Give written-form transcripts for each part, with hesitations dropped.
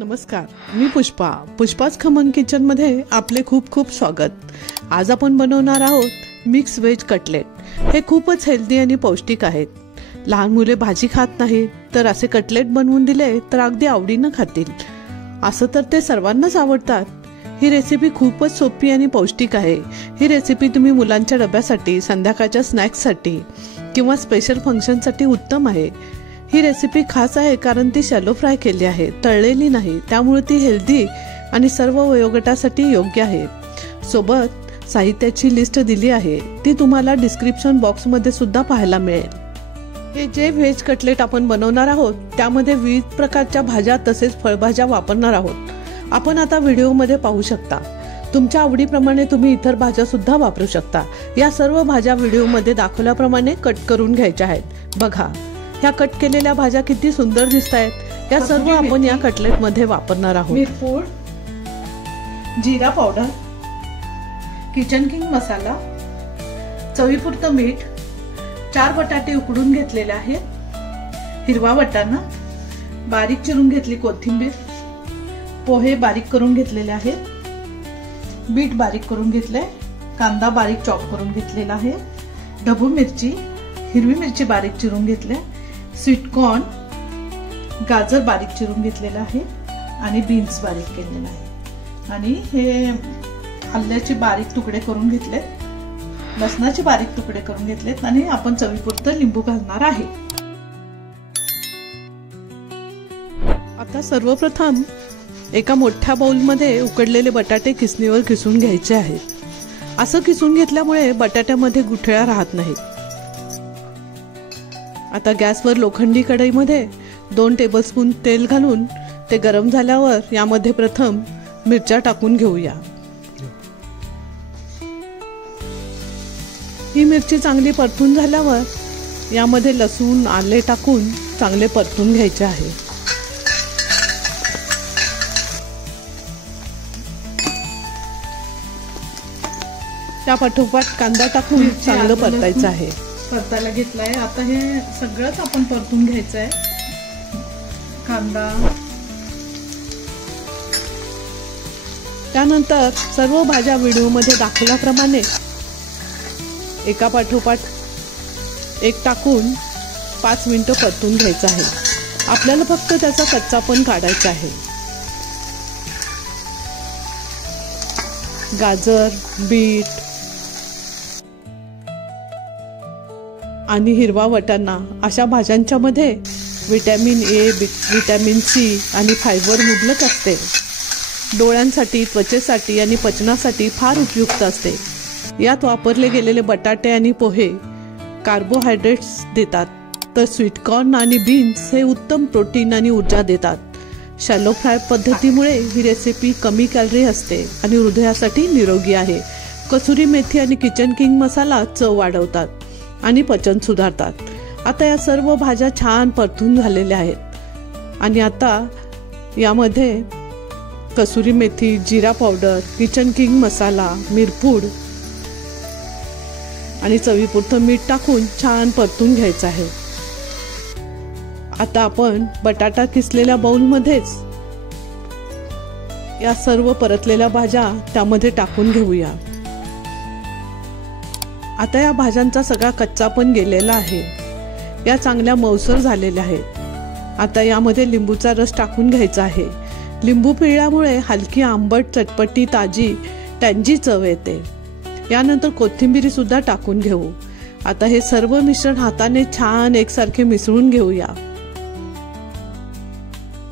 नमस्कार, मी पुष्पाच खमंग किचन मध्ये आपले खूप खूप स्वागत। आज आपण बनवणार आहोत मिक्स व्हेज कटलेट। हे खूपच हेल्दी आणि पौष्टिक आहेत। लहान मुले भाजी खात नाहीत, तर असे कटलेट बनवून दिले तर अगदी आवडीने खातील। असं तर ते सर्वांनाच आवडतात। ही रेसिपी खूपच सोपी आणि पौष्टिक आहे। ही रेसिपी तुम्ही मुलांच्या डब्यासाठी, संध्याकाळच्या स्नॅक्ससाठी किंवा स्पेशल फंक्शनसाठी उत्तम आहे। ही रेसिपी खास आहे कारण ती शॅलो फ्राय केली आहे, तळलेली नाही, त्यामुळे ती हेल्दी आणि सर्व वयोगटासाठी योग्य आहे। सोबत साहित्याची लिस्ट दिली आहे, ती तुम्हाला डिस्क्रिप्शन बॉक्स मध्ये सुद्धा पाहायला मिळेल। हे जे व्हेज कटलेट आपण बनवणार आहोत त्यामध्ये विविध प्रकारच्या भाज्या तसेच फळभाज्या वापरणार आहोत। आपण आता व्हिडिओ मध्ये पाहू शकता। तुमच्या आवडीप्रमाणे तुम्ही इतर भाज्या सुद्धा वापरू शकता। या सर्व भाज्या व्हिडिओ मध्ये दाखवल्याप्रमाणे कट करून घ्यायच्या आहेत। बघा, ह्या कट केलेल्या भाज्या किती सुंदर दिसतायत। या सर्व आपण या कटलेट मध्ये वापरणार आहोत। मिरपूड, जिरा पावडर, किचन किंग मसाला, चवीपुरतं मीठ, 4 बटाटे उकडून घेतलेले आहेत, हिरवा वाटाणा, बारीक चिरून घेतली कोथिंबीर, पोहे बारीक करून घेतलेले आहेत, बीट बारीक करून घेतले, कांदा बारीक चॉप करून घेतलेला आहे, ढबू मिरची, हिरवी मिरची बारीक चिरून घेतले, स्वीट कॉर्न, गाजर बारीक चिरून घेतलेला आहे आणि बीन्स बारीक केलेला आहे। आणि हे आल्याचे बारीक तुकडे करून घेतलेत, लसणाचे बारीक तुकडे करून घेतलेत आणि आपण चवीपुरतं लिंबू घालणार आहे। आता सर्वप्रथम एका मोठ्या बाउलमध्ये उकडलेले बटाटे किसणीवर किसून घ्यायचे आहेत। असं किसून घेतल्यामुळे बटाट्यामध्ये गुठळ्या राहत नाहीत। आता गॅसवर लोखंडी कढईमध्ये 2 टेबलस्पून तेल घालून ते गरम झाल्यावर यामध्ये प्रथम मिरच्या टाकून घेऊया। ही मिरची चांगली परतून झाल्यावर यामध्ये लसूण, आले टाकून चांगले परतून घ्यायचे आहे। त्या पाठोपाठ कांदा टाकून चांगलं परतायचं आहे। परतायला घेतलाय। आता हे सगळंच आपण परतून घ्यायचं आहे। कांदा, त्यानंतर सर्व भाज्या व्हिडिओमध्ये दाखवल्याप्रमाणे एका पाठोपाठ एक टाकून 5 मिनिटं परतून घ्यायचं आहे। आपल्याला फक्त त्याचा कच्चापण काढायचा आहे। गाजर, बीट आणि हिरवा वाटाणा अशा भाज्यांच्या मध्ये विटॅमिन ए, विटॅमिन सी आणि फायबर मुबलक असते। डोळ्यांसाठी, त्वचेसाठी आणि पचनासाठी फार उपयुक्त असते। यात वापरले गेलेले बटाटे आणि पोहे कार्बोहायड्रेट्स देतात, तर स्वीटकॉर्न आणि बीन्स हे उत्तम प्रोटीन आणि ऊर्जा देतात। शॅलो फ्राय पद्धतीमुळे ही रेसिपी कमी कॅलरी असते आणि हृदयासाठी निरोगी आहे। कसुरी मेथी आणि किचन किंग मसाला चव वाढवतात आणि पचन सुधारतात। आता या सर्व भाज्या छान परतून झालेल्या आहेत आणि आता यामध्ये कसुरी मेथी, जिरा पावडर, किचन किंग मसाला, मिरपूड आणि चवीपुरतं मीठ टाकून छान परतून घ्यायचं आहे। आता आपण बटाटा किसलेल्या बाउलमध्येच या सर्व परतलेल्या भाज्या त्यामध्ये टाकून घेऊया। आता या भाज्यांचा सगळा कच्चा पण गेलेला आहे। या चांगल्या मऊसर झालेल्या आहेत। आता यामध्ये लिंबूचा रस टाकून घ्यायचा आहे। लिंबू पिळल्यामुळे हलकी आंबट, चटपटी, ताजी, टँजी चव येते। यानंतर कोथिंबीर सुद्धा टाकून घेऊ। आता हे सर्व मिश्रण हाताने छान एकसारखे मिसळून घेऊया।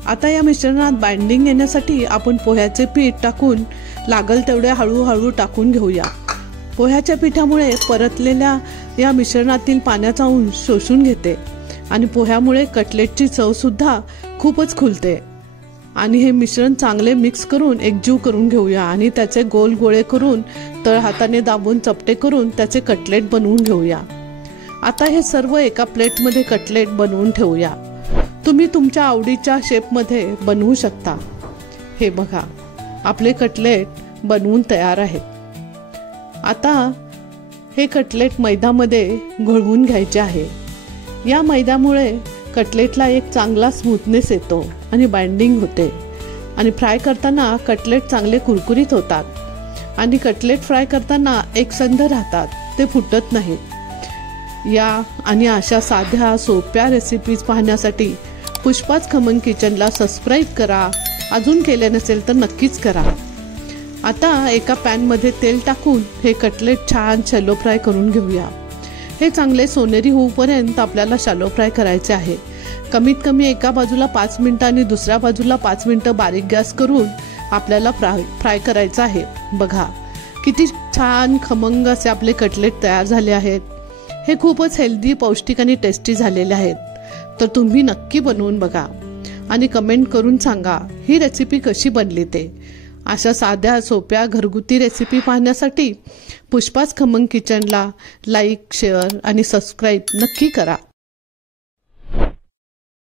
आता या मिश्रणात बाइंडिंग येण्यासाठी आपण पोह्याचे पीठ टाकून लागल तेवढे हळूहळू टाकून घेऊया। पोह्याच्या पिठामुळे परतलेल्या या मिश्रणातील पाण्याचा अंश शोषून घेते आणि पोह्यामुळे कटलेटची चव सुद्धा खूपच खुलते। आणि हे मिश्रण चांगले मिक्स करून एकजीव करून घेऊया आणि त्याचे गोल गोळे करून तळ हाताने दाबून चपटे करून त्याचे कटलेट बनवून घेऊया। आता हे सर्व एका प्लेटमध्ये कटलेट बनवून ठेवूया। तुम्ही तुमच्या आवडीच्या शेपमध्ये बनवू शकता। हे बघा, आपले कटलेट बनवून तयार आहेत। आता हे कटलेट मैद्यामध्ये घोळवून घ्यायचे आहे। या मैद्यामुळे कटलेटला एक चांगला स्मूथनेस येतो आणि बाइंडिंग होते। आणि फ्राय करताना कटलेट चांगले कुरकुरीत होतात आणि कटलेट फ्राय करताना एकसंध राहतात, ते फुटत नाहीत। या आणि अशा साध्या सोप्या रेसिपीज पाहण्यासाठी पुष्पाज खमंग किचनला सबस्क्राईब करा, अजून केले नसेल तर नक्कीच करा। आता एका पॅनमध्ये तेल टाकून हे कटलेट छान शॅलो फ्राय करून घेऊया। हे चांगले सोनेरी होऊपर्यंत आपल्याला शॅलो फ्राय करायचे आहे। कमीत कमी एका बाजूला 5 मिनिटं आणि दुसऱ्या बाजूला 5 मिनिटं बारीक गॅस करून आपल्याला फ्राय करायचं आहे। बघा किती छान खमंग असे आपले कटलेट तयार झाले आहेत। हे खूपच हेल्दी, पौष्टिक आणि टेस्टी झालेले आहेत। तर तुम्ही नक्की बनवून बघा आणि कमेंट करून सांगा ही रेसिपी कशी बनली ते। अशा साध्या सोप्या घरगुती रेसिपी पाहण्यासाठी पुष्पाज खमंग किचनला लाईक, शेअर आणि सबस्क्राईब नक्की करा।